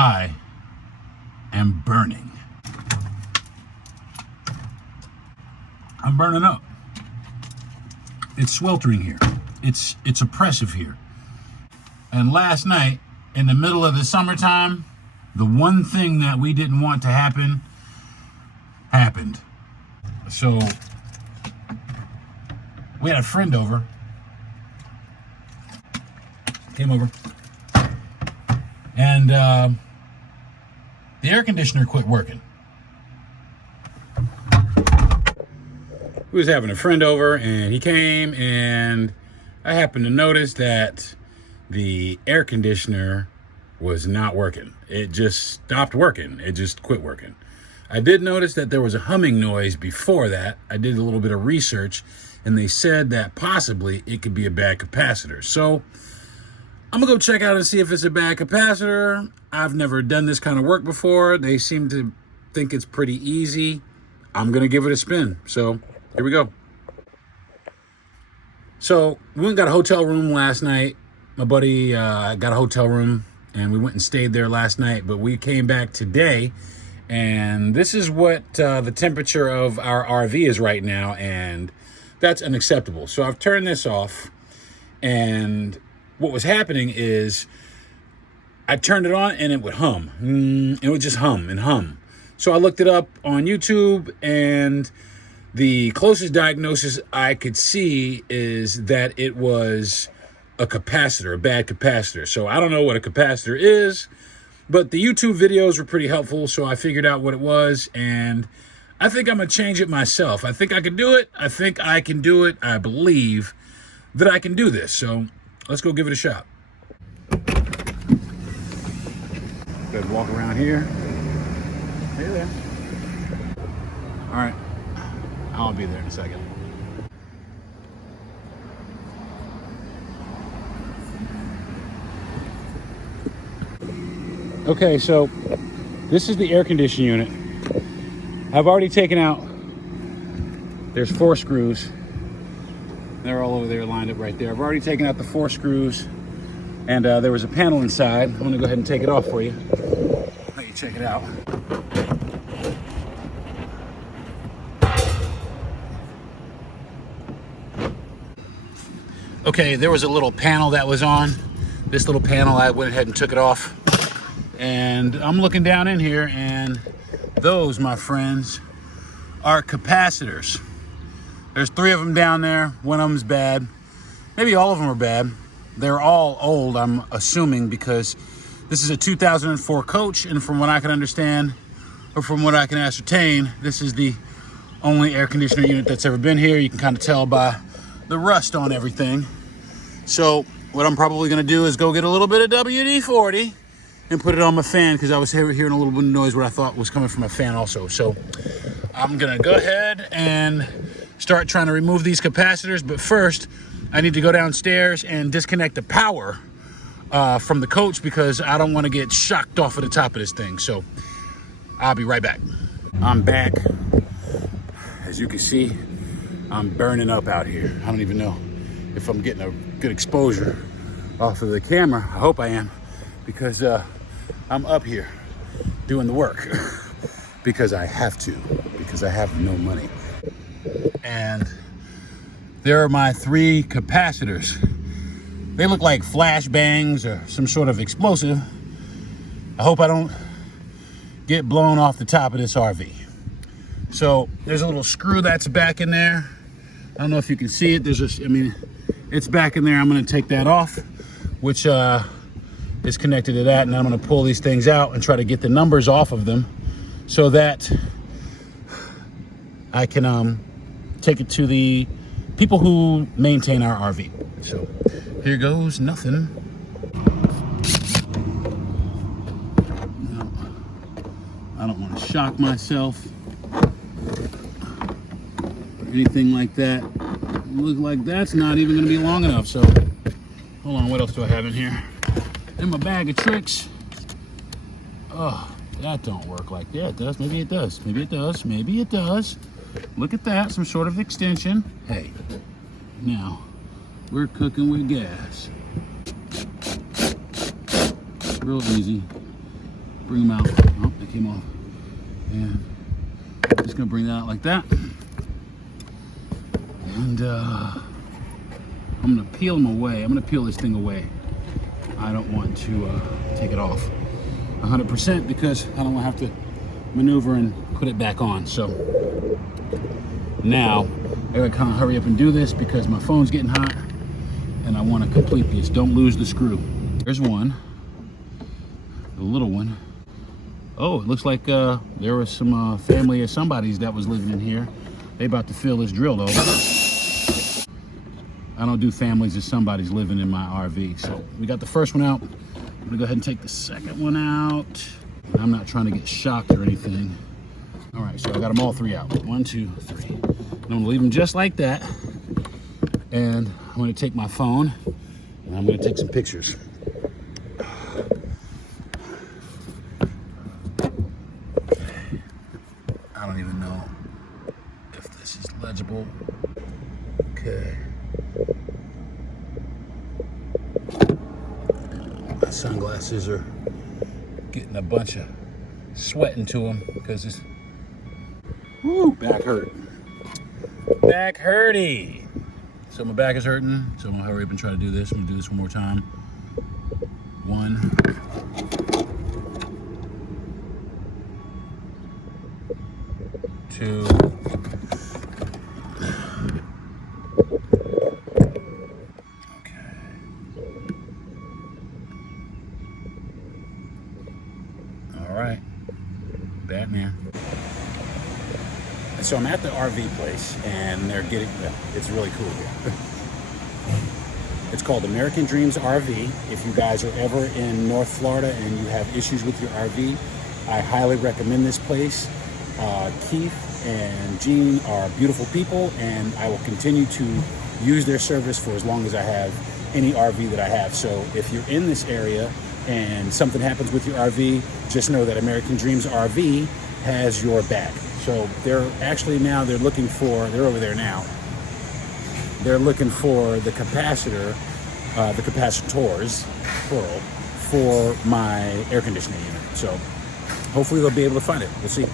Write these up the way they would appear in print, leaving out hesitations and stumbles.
I am burning. I'm burning up. It's sweltering here. It's oppressive here. And last night, in the middle of the summertime, the one thing that we didn't want to happen, happened. So, we had a friend over. Came over. And the air conditioner quit working. We was having a friend over and he came, and I happened to notice that the air conditioner was not working. It just stopped working. It just quit working. I did notice that there was a humming noise before that. I did a little bit of research and they said that possibly it could be a bad capacitor. So I'm gonna go check out and see if it's a bad capacitor. I've never done this kind of work before. They seem to think it's pretty easy. I'm gonna give it a spin. So here we go. So we went and got a hotel room last night. My buddy got a hotel room and we went and stayed there last night, but we came back today and this is what the temperature of our RV is right now, and that's unacceptable. So I've turned this off, and what was happening is I turned it on and it would hum. It would just hum and hum. So I looked it up on YouTube, and the closest diagnosis I could see is that it was a capacitor, a bad capacitor. So I don't know what a capacitor is, but the YouTube videos were pretty helpful, so I figured out what it was, and I think I'm going to change it myself. I think I can do it. I think I can do it. I believe that I can do this. So let's go give it a shot. Go ahead and walk around here. Hey there. All right. I'll be there in a second. Okay, so this is the air conditioning unit. I've already taken out, there's 4 screws. They're all over there lined up right there. I've already taken out the 4 screws, and there was a panel inside. I'm gonna go ahead and take it off for you. Let you check it out. Okay, there was a little panel that was on. This little panel, I went ahead and took it off. And I'm looking down in here, and those, my friends, are capacitors. There's 3 of them down there. One of them's bad. Maybe all of them are bad. They're all old, I'm assuming, because this is a 2004 coach, and from what I can understand, or from what I can ascertain, this is the only air conditioner unit that's ever been here. You can kind of tell by the rust on everything. So what I'm probably gonna do is go get a little bit of WD-40 and put it on my fan, because I was hearing a little bit of noise what I thought was coming from a fan also. So I'm gonna go ahead and start trying to remove these capacitors, but first I need to go downstairs and disconnect the power from the coach, because I don't want to get shocked off of the top of this thing. So I'll be right back. I'm back. As you can see, I'm burning up out here. I don't even know if I'm getting a good exposure off of the camera. I hope I am, because I'm up here doing the work because I have to, because I have no money. And there are my 3 capacitors. They look like flashbangs or some sort of explosive. I hope I don't get blown off the top of this RV. So there's a little screw that's back in there. I don't know if you can see it. There's just, I mean, it's back in there. I'm gonna take that off, which is connected to that, and I'm gonna pull these things out and try to get the numbers off of them so that I can take it to the people who maintain our RV. So here goes nothing. No, I don't want to shock myself or anything like that. Look like that's not even going to be long enough. So hold on, what else do I have in here? In my bag of tricks. Oh, that don't work like that. It does. Maybe it does. Maybe it does. Maybe it does. Look at that, some sort of extension. Hey, now we're cooking with gas. Real easy. bring them out. Oh, they came off. And just gonna bring that out like that. And I'm gonna peel them away. I'm gonna peel this thing away. I don't want to take it off 100% because I don't want to have to maneuver and put it back on. So now I gotta kind of hurry up and do this because my phone's getting hot and I want to complete this. Don't lose the screw. There's one, the little one. Oh, it looks like there was some family of somebody's that was living in here. They about to fill this drill though. I don't do families of somebody's living in my RV. So we got the first one out. I'm gonna go ahead and take the second one out. I'm not trying to get shocked or anything. All right, so I got them all three out. 1, 2, 3. And I'm gonna leave them just like that. And I'm gonna take my phone and I'm gonna take some pictures. I don't even know if this is legible. Okay. My sunglasses are getting a bunch of sweat into them because it's, woo, back hurt. Back hurty. So my back is hurting, so I'm gonna hurry up and try to do this. I'm gonna do this one more time. 1. 2. All right, Batman. So I'm at the RV place and they're getting, it's really cool here. It's called American Dreams RV. If you guys are ever in North Florida and you have issues with your RV, I highly recommend this place. Keith and Jean are beautiful people and I will continue to use their service for as long as I have any RV that I have. So if you're in this area and something happens with your RV, just know that American Dreams RV has your back. So they're actually now, they're looking for, they're over there now. They're looking for the capacitor, the capacitors, plural, for my air conditioning unit. So hopefully they'll be able to find it. We'll see.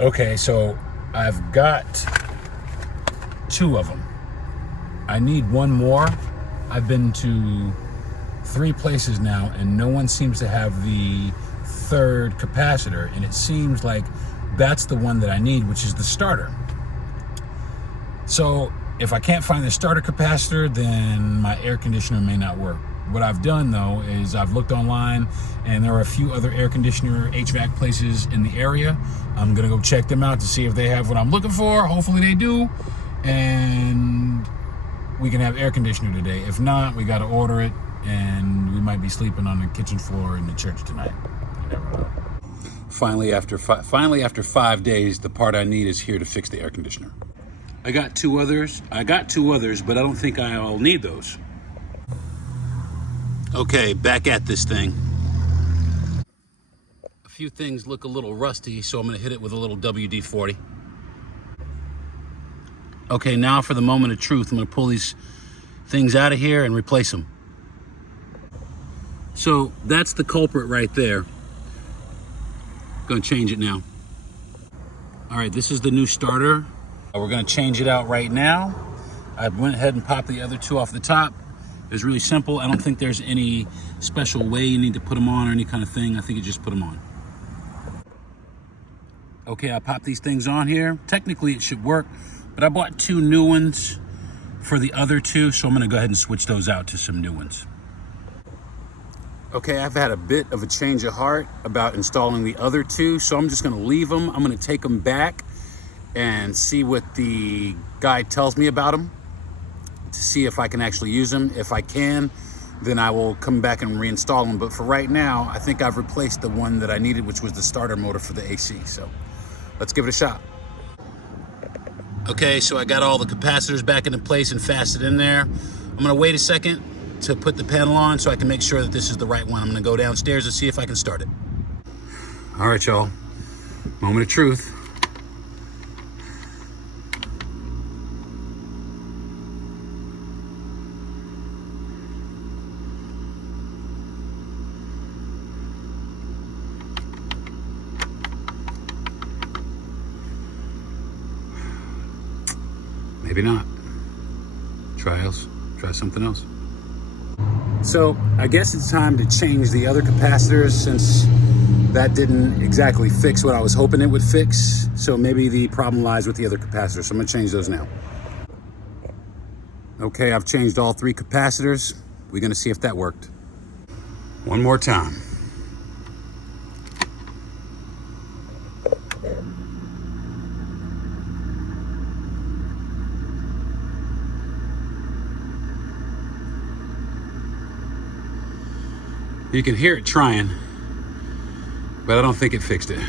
Okay, so I've got 2 of them. I need one more. I've been to 3 places now and no one seems to have the 3rd capacitor, and it seems like that's the one that I need, which is the starter. So if I can't find the starter capacitor, then my air conditioner may not work. What I've done though is I've looked online and there are a few other air conditioner HVAC places in the area. I'm gonna go check them out to see if they have what I'm looking for. Hopefully they do, and we can have air conditioner today. If not, we gotta order it and we might be sleeping on the kitchen floor in the church tonight. You never know. Finally, after 5 days, the part I need is here to fix the air conditioner. I got two others, but I don't think I'll need those. Okay, back at this thing. A few things look a little rusty, so I'm gonna hit it with a little WD-40. Okay, now for the moment of truth, I'm gonna pull these things out of here and replace them. So that's the culprit right there. Gonna change it now. All right, this is the new starter. We're gonna change it out right now. I went ahead and popped the other 2 off the top. It's really simple. I don't think there's any special way you need to put them on or any kind of thing. I think you just put them on. Okay, I popped these things on here. Technically it should work, but I bought 2 new ones for the other 2, so I'm gonna go ahead and switch those out to some new ones. Okay, I've had a bit of a change of heart about installing the other 2, so I'm just gonna leave them. I'm gonna take them back and see what the guy tells me about them, to see if I can actually use them. If I can, then I will come back and reinstall them. But for right now, I think I've replaced the one that I needed, which was the starter motor for the AC. So let's give it a shot. Okay, so I got all the capacitors back into place and fastened in there. I'm gonna wait a second to put the panel on so I can make sure that this is the right one. I'm gonna go downstairs and see if I can start it. All right, y'all, moment of truth. Maybe not. Try something else. So I guess it's time to change the other capacitors, since that didn't exactly fix what I was hoping it would fix. So maybe the problem lies with the other capacitors. So I'm gonna change those now. Okay, I've changed all 3 capacitors. We're gonna see if that worked. One more time. You can hear it trying, but I don't think it fixed it.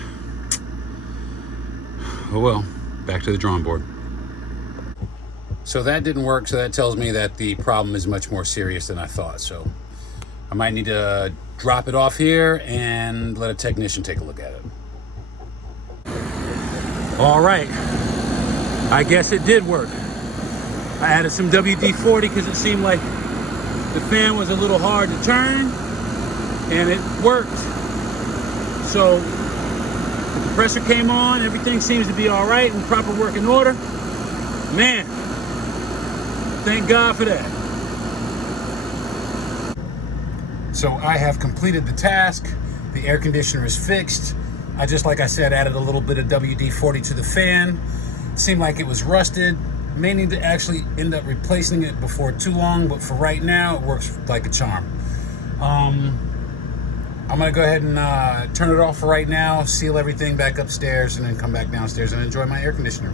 Oh well, back to the drawing board. So that didn't work, so that tells me that the problem is much more serious than I thought. So I might need to drop it off here and let a technician take a look at it. All right, I guess it did work. I added some WD-40 because it seemed like the fan was a little hard to turn, and it worked. So the compressor came on, everything seems to be all right, in proper working order. Man, thank God for that. So I have completed the task. The air conditioner is fixed. I just, like I said, added a little bit of WD-40 to the fan. It seemed like it was rusted. May need to actually end up replacing it before too long, but for right now, it works like a charm. I'm gonna go ahead and turn it off for right now, seal everything back upstairs, and then come back downstairs and enjoy my air conditioner.